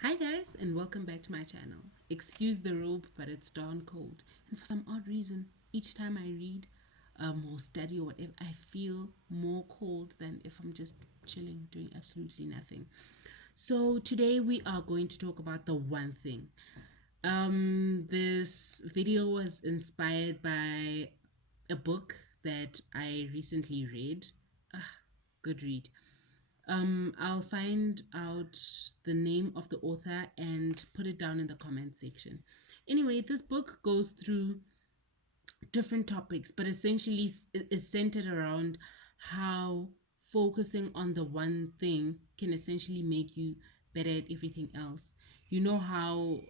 Hi guys, and welcome back to my channel. Excuse the robe, but it's darn cold. And for some odd reason, each time I read or study or whatever, I feel more cold than if I'm just chilling, doing absolutely nothing. So today we are going to talk about the one thing. This video was inspired by a book that I recently read. Ah, good read. I'll find out the name of the author and put it down in the comment section. Anyway, this book goes through different topics, but essentially is centered around how focusing on the one thing can essentially make you better at everything else. You know how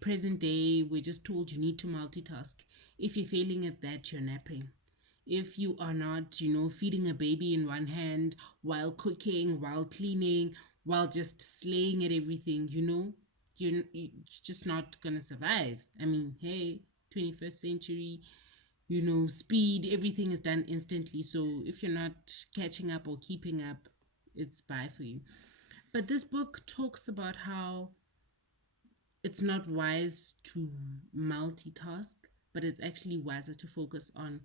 present day we're just told you need to multitask. If you're failing at that, you're napping. If you are not, feeding a baby in one hand while cooking, while cleaning, while just slaying at everything, you're just not gonna survive. I mean, hey, 21st century, speed, everything is done instantly. So if you're not catching up or keeping up, it's bye for you. But this book talks about how it's not wise to multitask, but it's actually wiser to focus on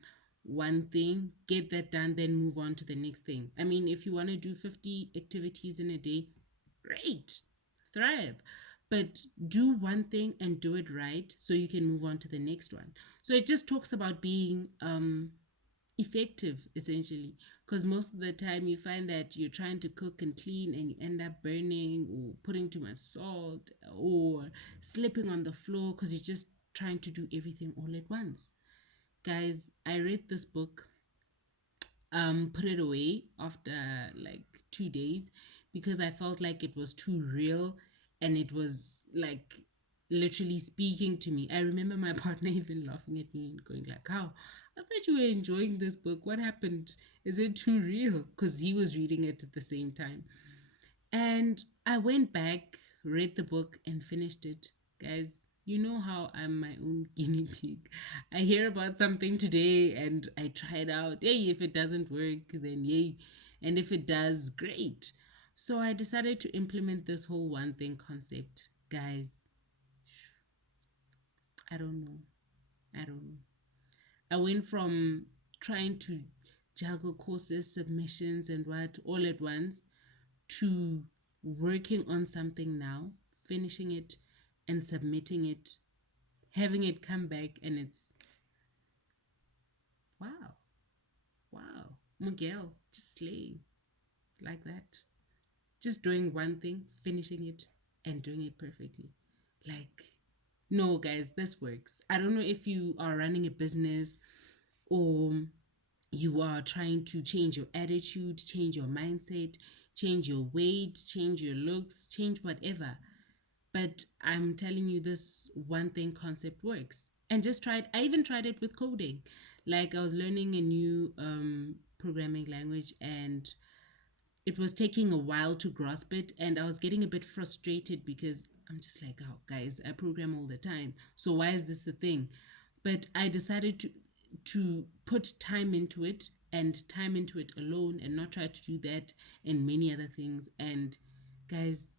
one thing, get that done, then move on to the next thing. I mean, if you want to do 50 activities in a day, great, thrive. But do one thing and do it right so you can move on to the next one. So it just talks about being effective essentially, because most of the time you find that you're trying to cook and clean and you end up burning or putting too much salt or slipping on the floor because you're just trying to do everything all at once. Guys, I read this book, put it away after like 2 days because I felt like it was too real and it was like literally speaking to me. I remember my partner even laughing at me and going like, "How? I thought you were enjoying this book. What happened? Is it too real?" Because he was reading it at the same time. And I went back, read the book, and finished it. Guys, you know how I'm my own guinea pig. I hear about something today and I try it out. Yay, if it doesn't work, then yay. And if it does, great. So I decided to implement this whole one thing concept. Guys, I don't know. I don't know. I went from trying to juggle courses, submissions, and what all at once to working on something now, finishing it, and submitting it, having it come back, and it's wow, wow, Miguel, just slay like that. Just doing one thing, finishing it, and doing it perfectly. Like, no, guys, this works. I don't know if you are running a business or you are trying to change your attitude, change your mindset, change your weight, change your looks, change whatever. But I'm telling you, this one thing concept works. And just tried, I even tried it with coding. Like, I was learning a new programming language and it was taking a while to grasp it. And I was getting a bit frustrated because I'm just like, oh, guys, I program all the time. So why is this a thing? But I decided to put time into it and time into it alone and not try to do that and many other things. And guys,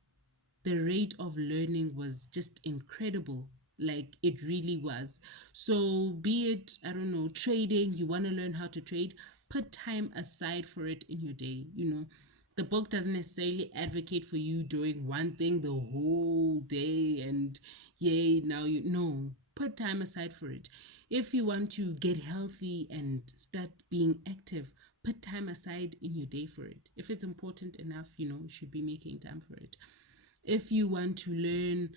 the rate of learning was just incredible. Like it really was. So, be it, I don't know, trading, you want to learn how to trade, put time aside for it in your day. The book doesn't necessarily advocate for you doing one thing the whole day and yay, now you no. Put time aside for it. If you want to get healthy and start being active, put time aside in your day for it. If it's important enough, you should be making time for it. If you want to learn,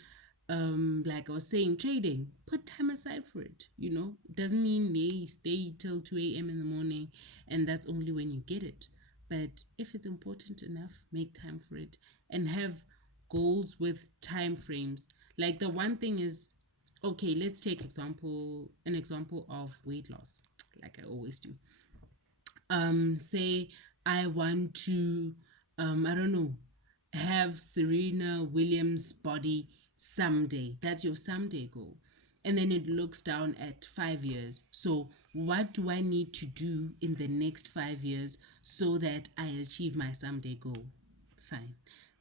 like I was saying, trading, put time aside for it. It doesn't mean may stay till 2 a.m. in the morning and that's only when you get it. But if it's important enough, make time for it and have goals with time frames. Like the one thing is, okay, let's take an example of weight loss, like I always do. Say I want to, I don't know, have Serena Williams' body someday. That's your someday goal. And then it looks down at 5 years. So, what do I need to do in the next 5 years so that I achieve my someday goal? Fine.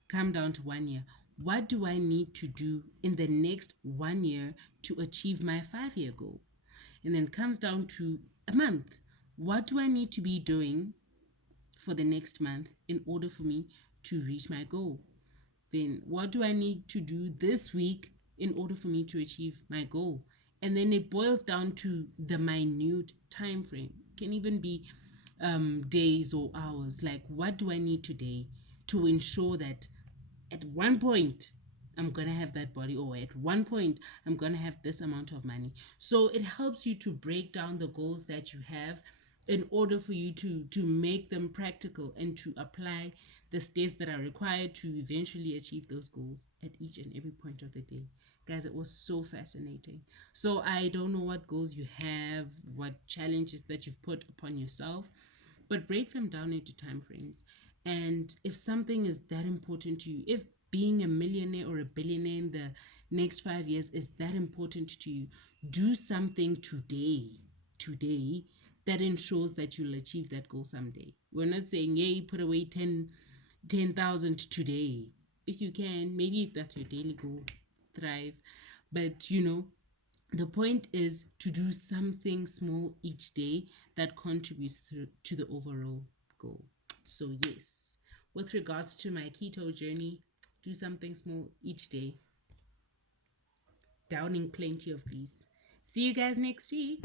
Come down to 1 year. what do I need to do in the next 1 year to achieve my 5 year goal? And then comes down to a month. What do I need to be doing for the next month in order for me to reach my goal? Then what do I need to do this week in order for me to achieve my goal? And then it boils down to the minute time frame. It can even be days or hours. Like, what do I need today to ensure that at one point I'm gonna have that body, or at one point I'm gonna have this amount of money. So it helps you to break down the goals that you have in order for you to make them practical and to apply the steps that are required to eventually achieve those goals at each and every point of the day. Guys, it was so fascinating. So I don't know what goals you have, what challenges that you've put upon yourself, but break them down into time frames. And if something is that important to you, if being a millionaire or a billionaire in the next 5 years is that important to you, do something today that ensures that you'll achieve that goal someday. We're not saying, yay, put away 10,000 today. If you can, maybe if that's your daily goal, thrive. But the point is to do something small each day that contributes to the overall goal. So, yes, with regards to my keto journey, do something small each day, downing plenty of these. See you guys next week.